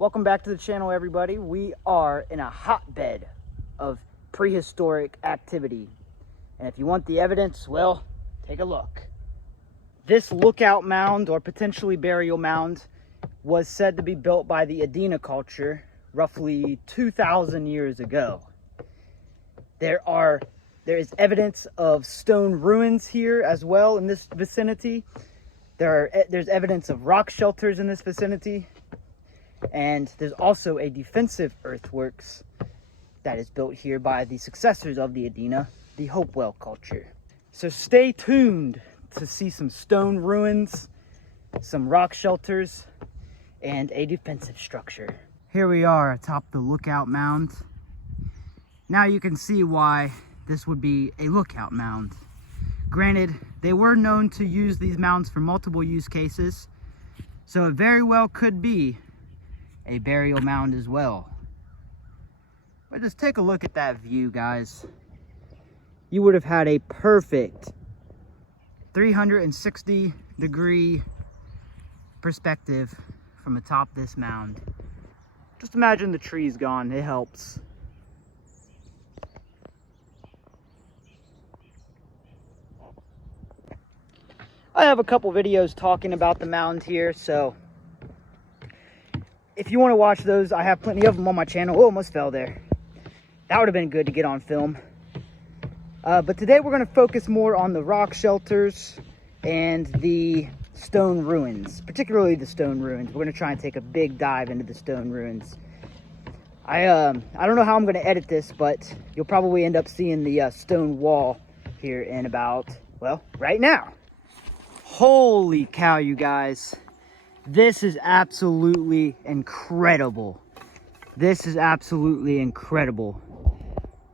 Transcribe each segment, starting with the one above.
Welcome back to the channel, everybody. We are in a hotbed of prehistoric activity. And if you want the evidence, well, take a look. This lookout mound, or potentially burial mound, was said to be built by the Adena Culture roughly 2,000 years ago. There is evidence of stone ruins here as well in this vicinity. There's evidence of rock shelters in this vicinity. And there's also a defensive earthworks that is built here by the successors of the Adena, the Hopewell culture. So stay tuned to see some stone ruins, some rock shelters, and a defensive structure. Here we are atop the lookout mound. Now you can see why this would be a lookout mound. Granted, they were known to use these mounds for multiple use cases, so it very well could be a burial mound as well. But just take a look at that view, guys. You would have had a perfect 360-degree perspective from atop this mound. Just imagine the trees gone, it helps. I have a couple videos talking about the mound here, so if you want to watch those, I have plenty of them on my channel. Oh, almost fell there. That would have been good to get on film. But today we're going to focus more on the rock shelters and the stone ruins, particularly the stone ruins. We're going to try and take a big dive into the stone ruins. I don't know how I'm going to edit this, but you'll probably end up seeing the stone wall here in about, well, right now. Holy cow, you guys. This is absolutely incredible. This is absolutely incredible.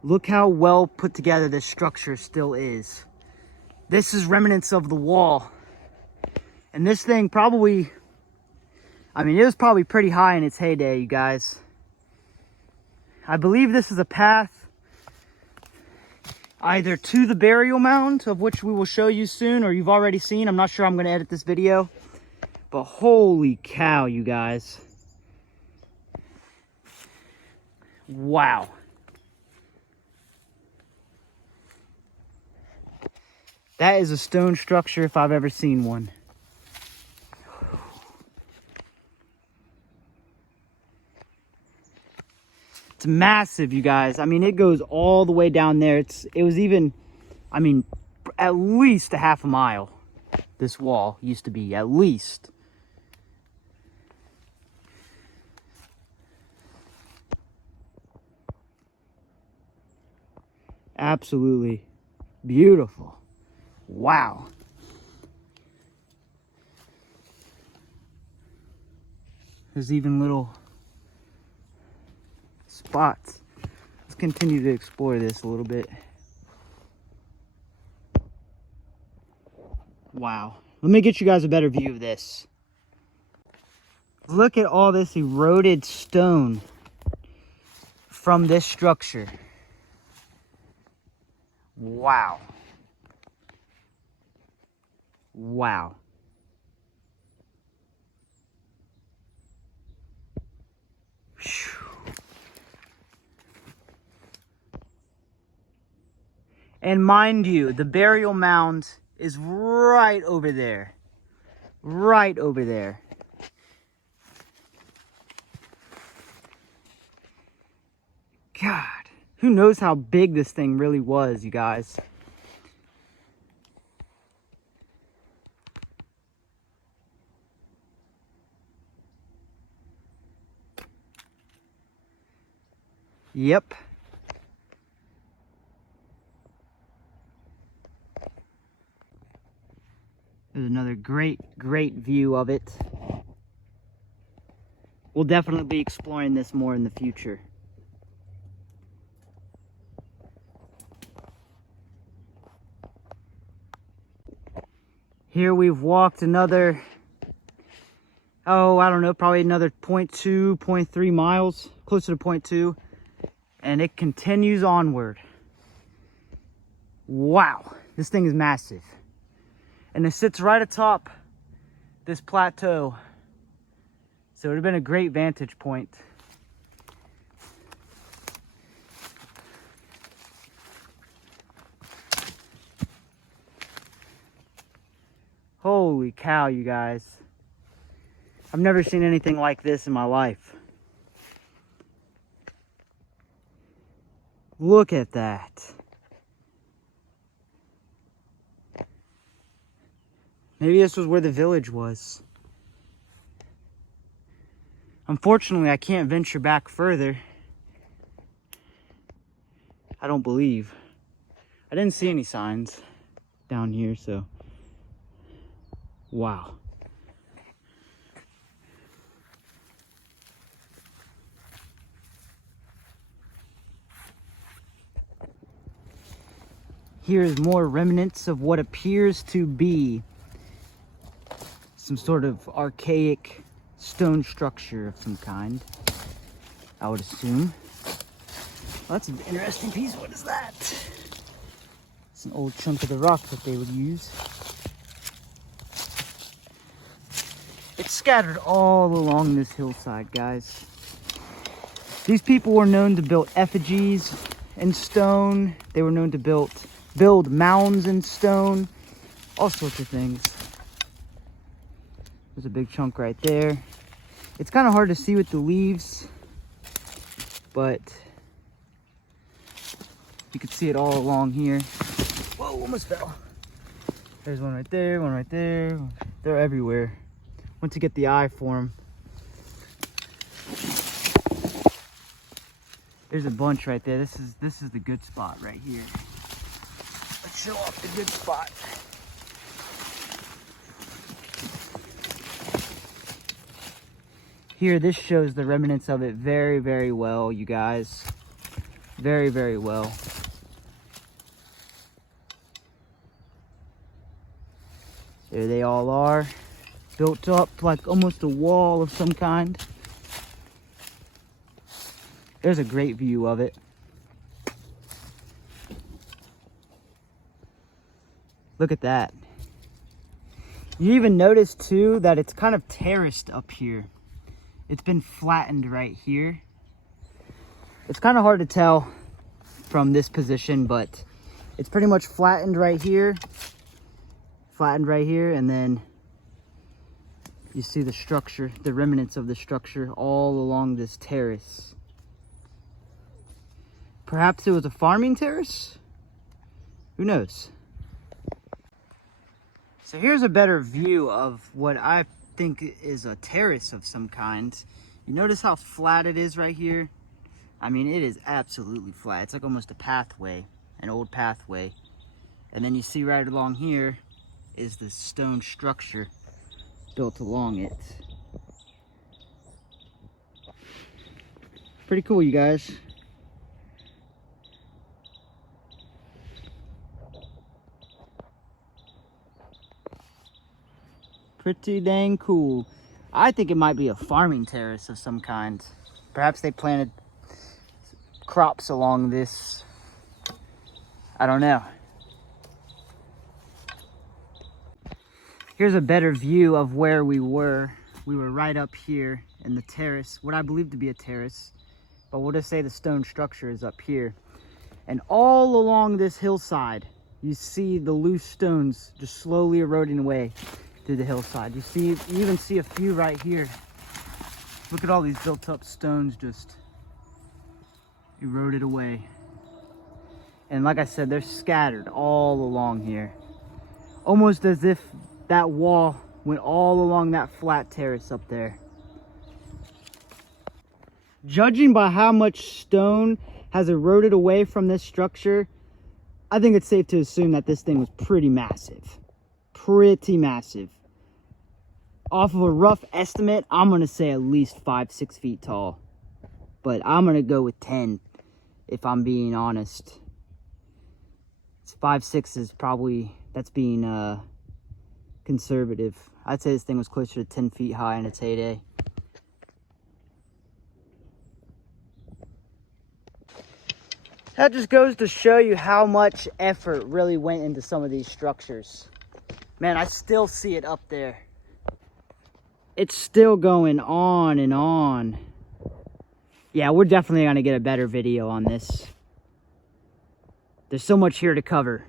Look how well put together this structure still is. This is remnants of the wall. And this thing probably, I mean, it was probably pretty high in its heyday, you guys. I believe this is a path either to the burial mound, of which we will show you soon, or you've already seen. I'm not sure I'm going to edit this video. But holy cow, you guys. Wow. That is a stone structure if I've ever seen one. It's massive, you guys. I mean, it goes all the way down there. It was even, I mean, at least a half a mile. This wall used to be, at least. Absolutely beautiful. Wow. There's even little spots. Let's continue to explore this a little bit. Wow. Let me get you guys a better view of this. Look at all this eroded stone from this structure. Wow. Wow. Whew. And mind you, the burial mound is right over there. Right over there. God. Who knows how big this thing really was, you guys. Yep. There's another great view of it. We'll definitely be exploring this more in the future. Here we've walked another, I don't know, probably another 0.2, 0.3 miles, closer to 0.2, and it continues onward. Wow, this thing is massive. And it sits right atop this plateau. It's So it would have been a great vantage point. Holy cow, you guys. I've never seen anything like this in my life. Look at that. Maybe this was where the village was. Unfortunately, I can't venture back further. I don't believe. I didn't see any signs down here, so. Wow. Here's more remnants of what appears to be some sort of archaic stone structure of some kind, I would assume. Well, that's an interesting piece. What is that? It's an old chunk of the rock that they would use. It's scattered all along this hillside, guys. These people were known to build effigies in stone. They were known to build mounds in stone, all sorts of things. There's a big chunk right there. It's kind of hard to see with the leaves, but you can see it all along here. Whoa, almost fell. There's one right there, one right there. They're everywhere. Went to get the eye for them. There's a bunch right there. This is the good spot right here. Let's show off the good spot. Here, this shows the remnants of it very, very well, you guys. Very, very well. There they all are. Built up like almost a wall of some kind. There's a great view of it. Look at that. You even notice too that it's kind of terraced up here. It's been flattened right here. It's kind of hard to tell from this position, but it's pretty much flattened right here, and then you see the structure, the remnants of the structure all along this terrace. Perhaps it was a farming terrace? Who knows? So here's a better view of what I think is a terrace of some kind. You notice how flat it is right here? I mean, it is absolutely flat. It's like almost a pathway, an old pathway. And then you see right along here is the stone structure built along it. Pretty cool, you guys. Pretty dang cool. I think it might be a farming terrace of some kind. Perhaps they planted crops along this. I don't know. Here's a better view of where we were. We were right up here in the terrace, what I believe to be a terrace, but we'll just say the stone structure is up here. And all along this hillside, you see the loose stones just slowly eroding away through the hillside. You even see a few right here. Look at all these built up stones just eroded away. And like I said, they're scattered all along here. Almost as if that wall went all along that flat terrace up there. Judging by how much stone has eroded away from this structure, I think it's safe to assume that this thing was pretty massive. Pretty massive. Off of a rough estimate, I'm going to say at least 5-6 feet tall. But I'm going to go with 10, if I'm being honest. 5-6 is probably, that's being conservative. I'd say this thing was closer to 10 feet high in its heyday. That just goes to show you how much effort really went into some of these structures. Man, I still see it up there. it's still going on and on. Yeah, we're definitely going to get a better video on this. There's so much here to cover.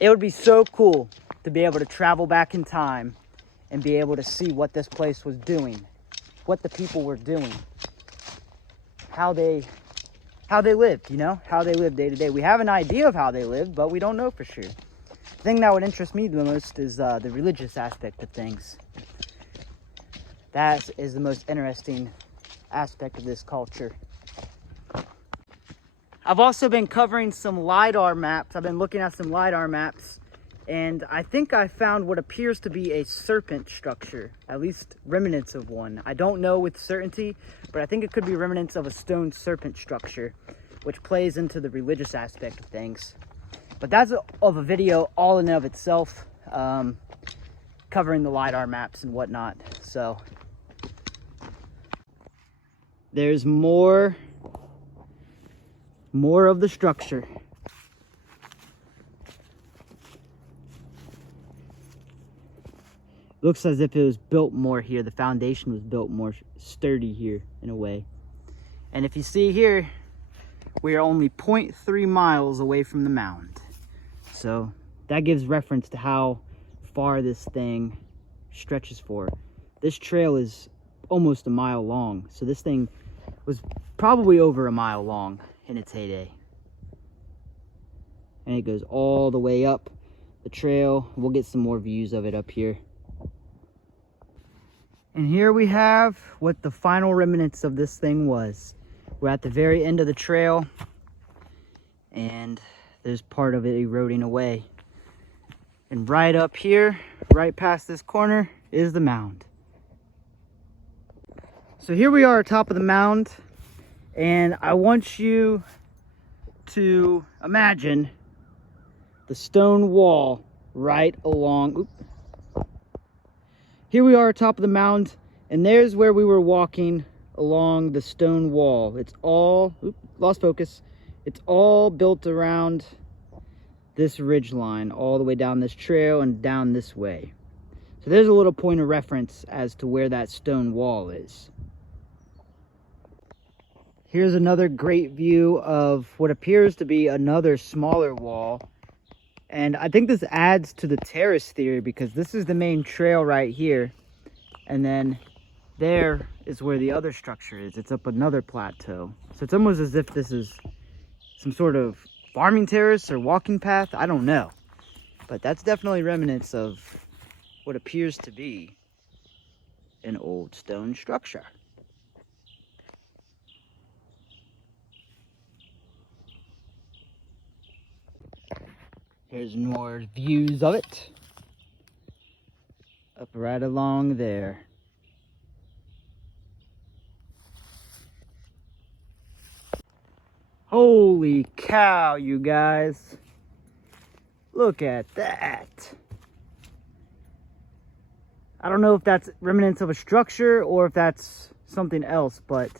It would be so cool to be able to travel back in time and be able to see what this place was doing, what the people were doing, how they lived, you know, how they lived day to day. We have an idea of how they lived, but we don't know for sure. The thing that would interest me the most is the religious aspect of things. That is the most interesting aspect of this culture. I've also been covering some LiDAR maps. I've been looking at some LiDAR maps, and I think I found what appears to be a serpent structure, at least remnants of one. I don't know with certainty, but I think it could be remnants of a stone serpent structure, which plays into the religious aspect of things. But that's of a video all in and of itself, covering the LiDAR maps and whatnot. So there's more of the structure. Looks as if it was built more here. The foundation was built more sturdy here in a way. And if you see here, we are only 0.3 miles away from the mound. So that gives reference to how far this thing stretches for. This trail is almost a mile long. So this thing was probably over a mile long in its heyday. And it goes all the way up the trail. We'll get some more views of it up here. And here we have what the final remnants of this thing was. We're at the very end of the trail, and there's part of it eroding away. And right up here, right past this corner, is the mound. So here we are atop of the mound, and I want you to imagine the stone wall right along. Here we are atop of the mound, and there's where we were walking along the stone wall. It's all, lost focus. It's all built around this ridge line, all the way down this trail and down this way. So there's a little point of reference as to where that stone wall is. Here's another great view of what appears to be another smaller wall. And I think this adds to the terrace theory, because this is the main trail right here. And then there is where the other structure is. It's up another plateau. So it's almost as if this is some sort of farming terrace or walking path. I don't know. But that's definitely remnants of what appears to be an old stone structure. Here's more views of it. Up right along there. Holy cow, you guys. Look at that. I don't know if that's remnants of a structure or if that's something else, but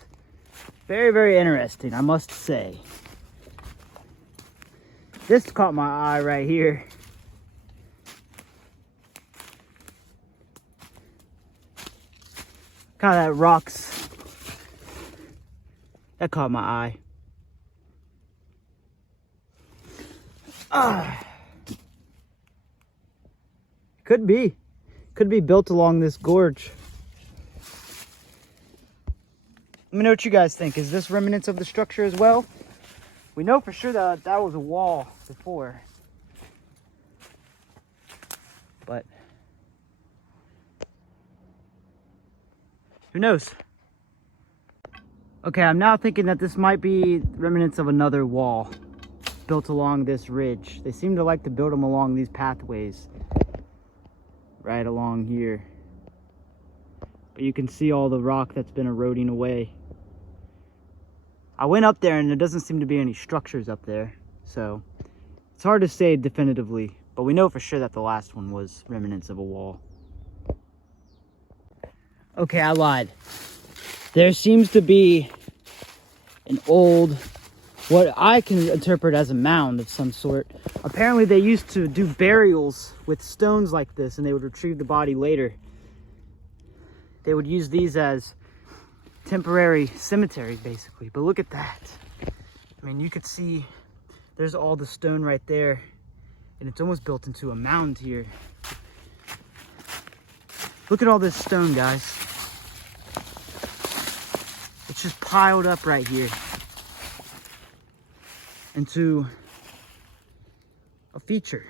very, very interesting, I must say. This caught my eye right here. Kind of that rocks. That caught my eye. Could be built along this gorge. Let me know what you guys think. Is this remnants of the structure as well? We know for sure that that was a wall before. But who knows? Okay, I'm now thinking that this might be remnants of another wall built along this ridge. They seem to like to build them along these pathways right along here. But you can see all the rock that's been eroding away. I went up there and there doesn't seem to be any structures up there, so it's hard to say definitively, but we know for sure that the last one was remnants of a wall. Okay, I lied. There seems to be an old what I can interpret as a mound of some sort. Apparently they used to do burials with stones like this, and they would retrieve the body later. They would use these as temporary cemeteries, basically. But look at that. I mean, you could see there's all the stone right there, and it's almost built into a mound here. Look at all this stone, guys. It's just piled up right here into a feature.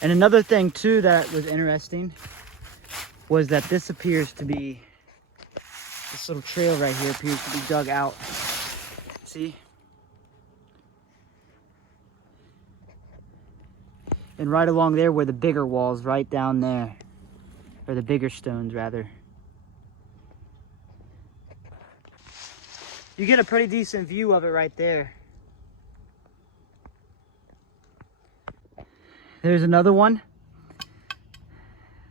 And another thing too that was interesting was that this appears to be, this little trail right here appears to be dug out. See? And right along there were the bigger walls, right down there. Or the bigger stones, rather. You get a pretty decent view of it right there. There's another one.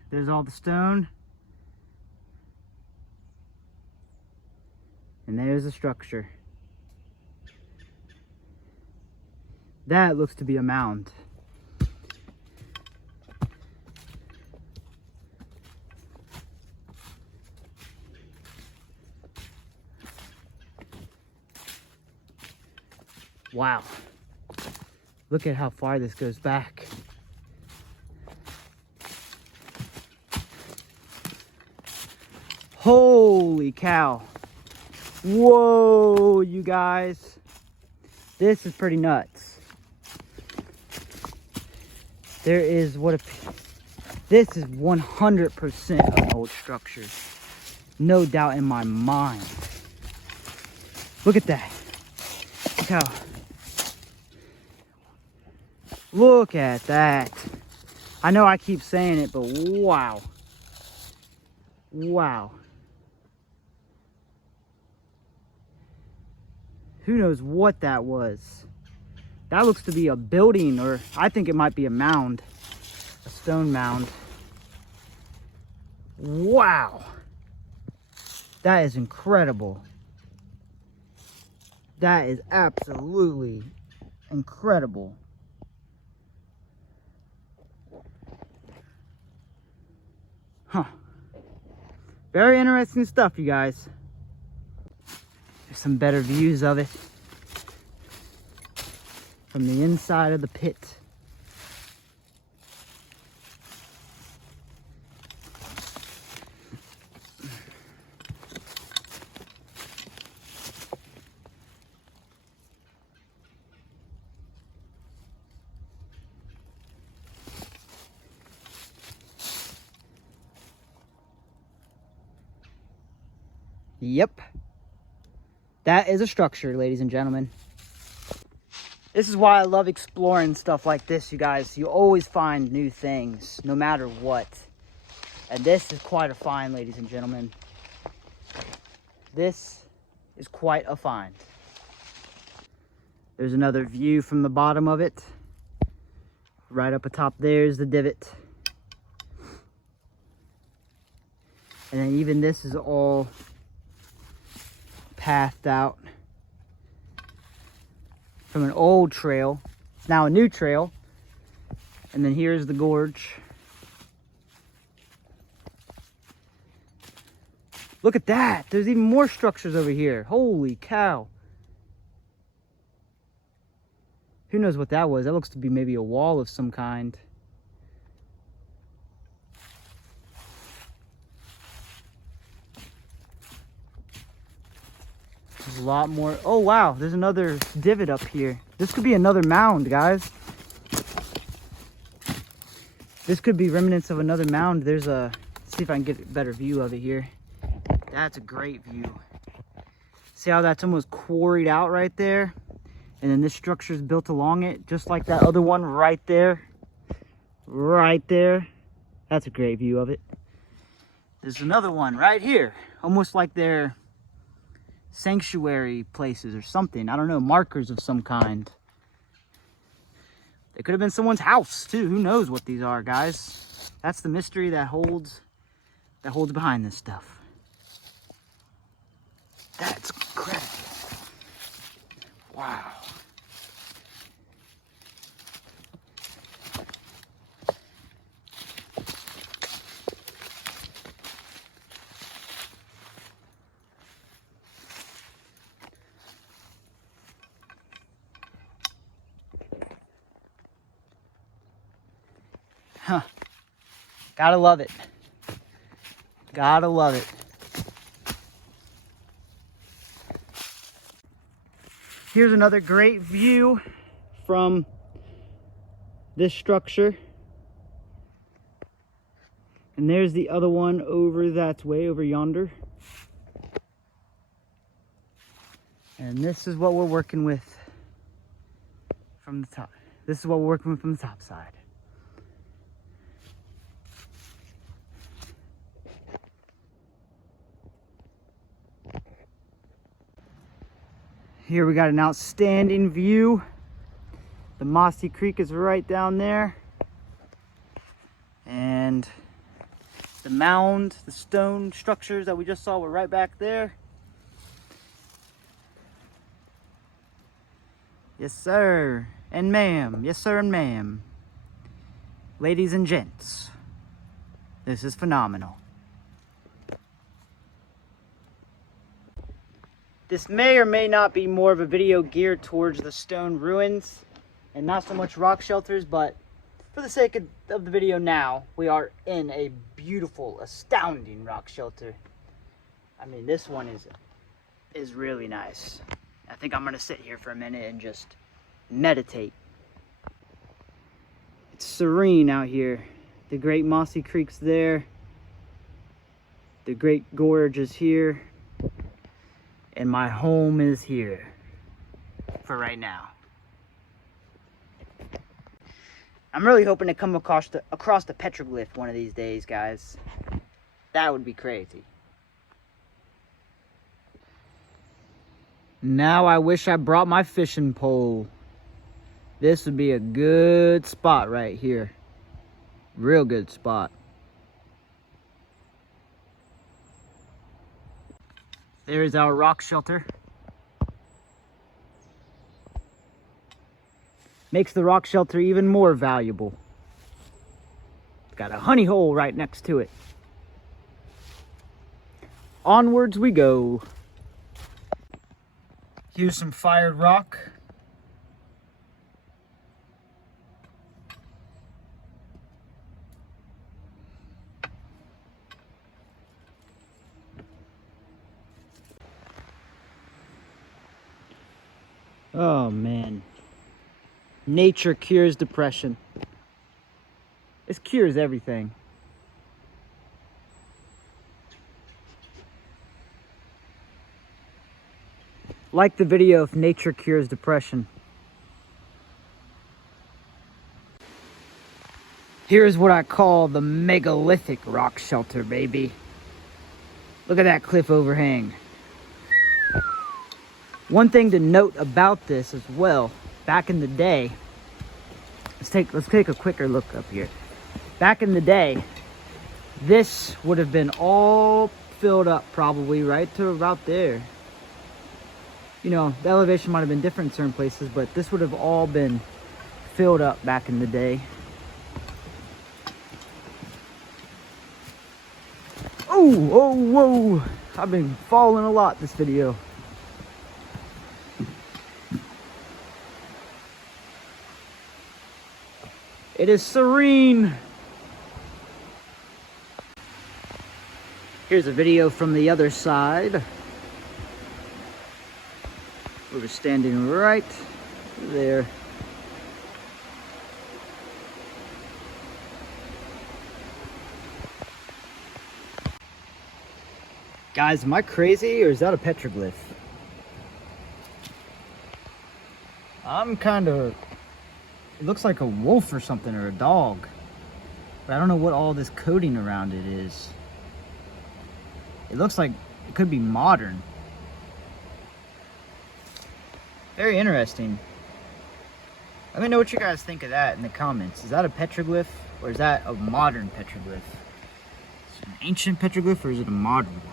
There's all the stone. And there's the structure. That looks to be a mound. Wow. Look at how far this goes back. Holy cow. Whoa, you guys. This is pretty nuts. There is this is 100% an old structure. No doubt in my mind. Look at that. Look how. Look at that. I know I keep saying it, but wow. Wow. Who knows what that was? That looks to be a building, or I think it might be a mound. A stone mound. Wow. That is incredible. That is absolutely incredible. Huh. Very interesting stuff, you guys. There's some better views of it from the inside of the pit. Yep. That is a structure, ladies and gentlemen. This is why I love exploring stuff like this, you guys. You always find new things, no matter what. And this is quite a find, ladies and gentlemen. This is quite a find. There's another view from the bottom of it. Right up atop there is the divot. And then even this is all pathed out from an old trail. It's now a new trail. And then here's the gorge. Look at that. There's even more structures over here. Holy cow. Who knows what that was? That looks to be maybe a wall of some kind. There's a lot more. Oh, wow. There's another divot up here. This could be another mound, guys. This could be remnants of another mound. There's a... Let's see if I can get a better view of it here. That's a great view. See how that's almost quarried out right there? And then this structure is built along it, just like that other one right there. Right there. That's a great view of it. There's another one right here. Almost like they're sanctuary places or something. I don't know, markers of some kind. They could have been someone's house too. Who knows what these are, guys? That's the mystery that holds behind this stuff. That's incredible. Wow. Huh. Gotta love it. Gotta love it. Here's another great view from this structure. And there's the other one over that way, over yonder. And this is what we're working with from the top. This is what we're working with from the top side. Here we got an outstanding view. The Mossy Creek is right down there. And the mound, the stone structures that we just saw were right back there. Yes, sir. And ma'am. Yes, sir and ma'am. Ladies and gents, this is phenomenal. This may or may not be more of a video geared towards the stone ruins and not so much rock shelters, but for the sake of the video now, we are in a beautiful, astounding rock shelter. I mean, this one is really nice. I think I'm gonna sit here for a minute and just meditate. It's serene out here. The Great Mossy Creek's there. The Great Gorge is here. And my home is here for right now. I'm really hoping to come across the petroglyph one of these days, guys. That would be crazy. Now I wish I brought my fishing pole. This would be a good spot right here. Real good spot. There's our rock shelter. Makes the rock shelter even more valuable. It's got a honey hole right next to it. Onwards we go. Here's some fired rock. Oh man, nature cures depression. This cures everything. Like the video if nature cures depression. Here's what I call the megalithic rock shelter, baby. Look at that cliff overhang. One thing to note about this as well, back in the day, let's take a quicker look up here. Back in the day, this would have been all filled up probably right to about there. You know, the elevation might have been different in certain places, but this would have all been filled up back in the day. Oh, oh, whoa! I've been falling a lot this video. It is serene. Here's a video from the other side. We were standing right there. Guys, am I crazy or is that a petroglyph? I'm kind of... It looks like a wolf or something, or a dog. But I don't know what all this coating around it is. It looks like it could be modern. Very interesting. Let me know what you guys think of that in the comments. Is that a petroglyph or is that a modern petroglyph? Is it an ancient petroglyph or is it a modern one?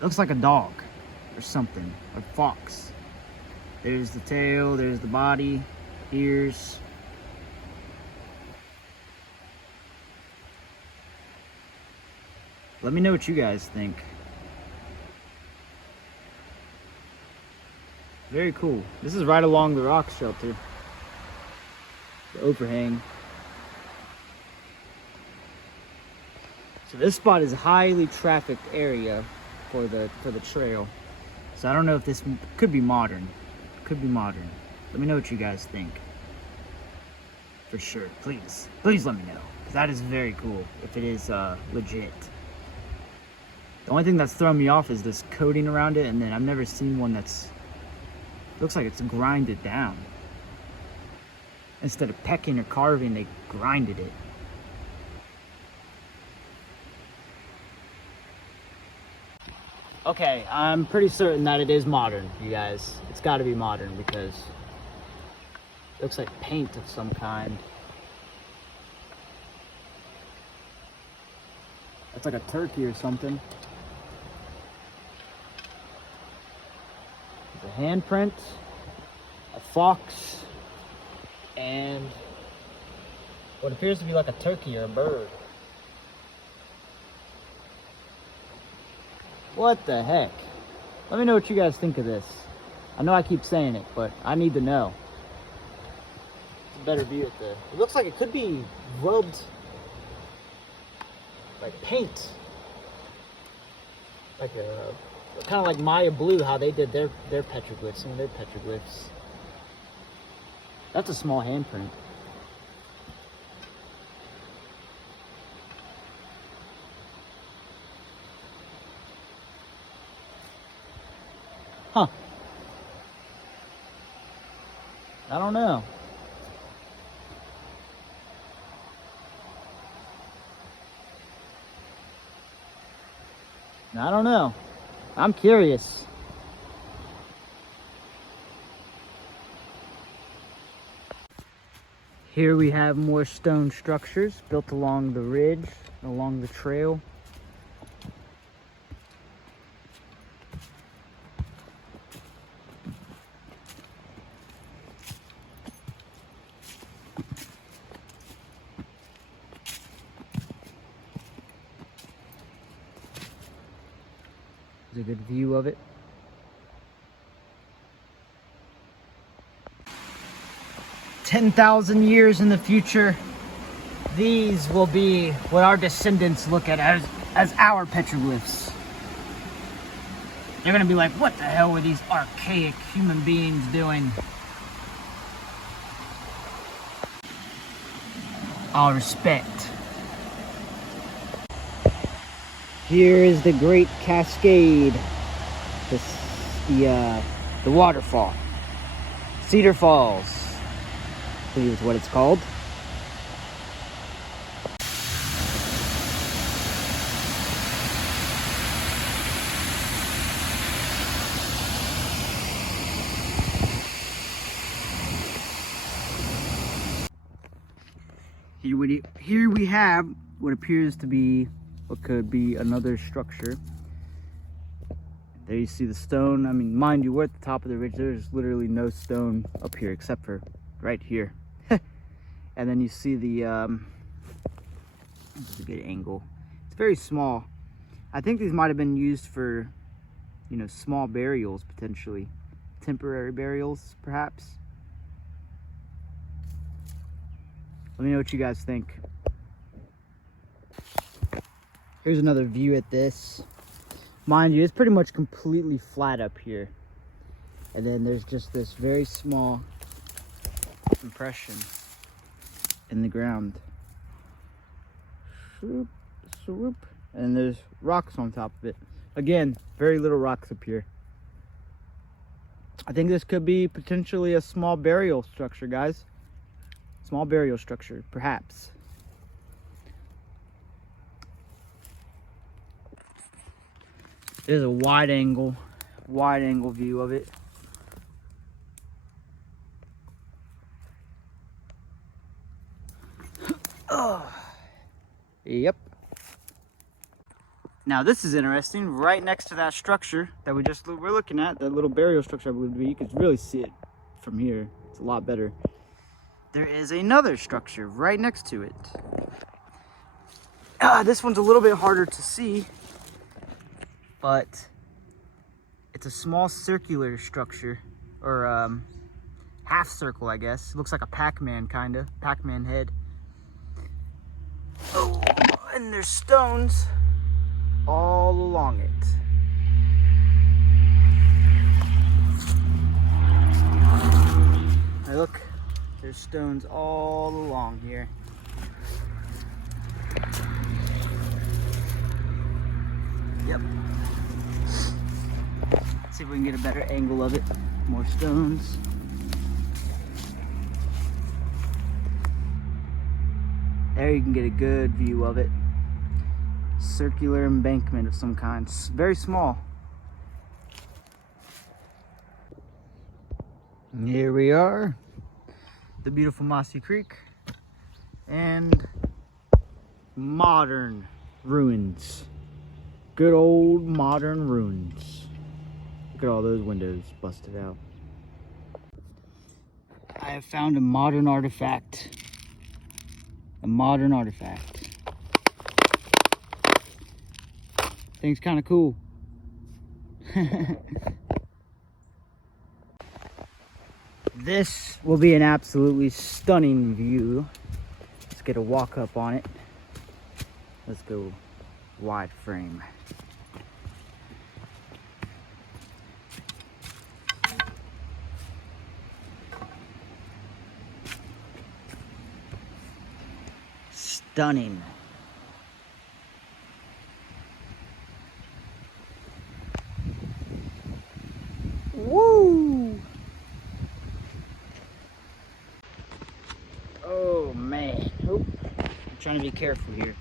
It looks like a dog. or something, or fox. There's the tail, there's the body, ears. Let me know what you guys think. Very cool. This is right along the rock shelter. The overhang. So this spot is a highly trafficked area for the trail. So I don't know if this could be modern. Could be modern. Let me know what you guys think. For sure. Please let me know. Because that is very cool if it is legit. The only thing that's thrown me off is this coating around it, and then I've never seen one that's looks like it's grinded down. Instead of pecking or carving, they grinded it. Okay, I'm pretty certain that it is modern, you guys. It's got to be modern because it looks like paint of some kind. That's like a turkey or something. A handprint, a fox, and what appears to be like a turkey or a bird. What the heck? Let me know what you guys think of this. I know I keep saying it, but I need to know. It's a better view at the... It looks like it could be rubbed like paint. Like a... Kind of like Maya Blue, how they did their petroglyphs, some of their petroglyphs. That's a small handprint. Huh. I don't know. I don't know. I'm curious. Here we have more stone structures built along the ridge, along the trail. There's a good view of it. "10,000 years in the future, these will be what our descendants look at as our petroglyphs. They're gonna be like, what the hell were these archaic human beings doing?" All respect. Here is the Great Cascade, the waterfall, Cedar Falls, I believe is what it's called. Here we have what appears to be what could be another structure. There you see the stone. I mean, mind you, we're at the top of the ridge. There's literally no stone up here except for right here. And then you see the this is a good angle. It's very small. I think these might have been used for, you know, small burials, potentially temporary burials, perhaps. Let me know what you guys think. Here's another view at this. Mind you, it's pretty much completely flat up here. And then there's just this very small impression in the ground. Swoop, swoop. And there's rocks on top of it. Again, very little rocks up here. I think this could be potentially a small burial structure, guys. Small burial structure, perhaps. There's a wide angle view of it. Oh, yep. Now this is interesting. Right next to that structure that we're looking at, that little burial structure, I believe, you can really see it from here. It's a lot better. There is another structure right next to it. This one's a little bit harder to see, but it's a small circular structure, or half circle, I guess. It looks like a Pac-Man, kind of. Pac-Man head. Oh, and there's stones all along it. Now look, there's stones all along here. Yep. Let's see if we can get a better angle of it. More stones. There you can get a good view of it. Circular embankment of some kind. Very small. And here we are. The beautiful Mossy Creek. And modern ruins. Good old modern ruins. Look at all those windows busted out. I have found a modern artifact. A modern artifact. Thing's kind of cool. This will be an absolutely stunning view. Let's get a walk up on it. Let's go wide frame. Stunning. Woo! Oh man. Oh, I'm trying to be careful here.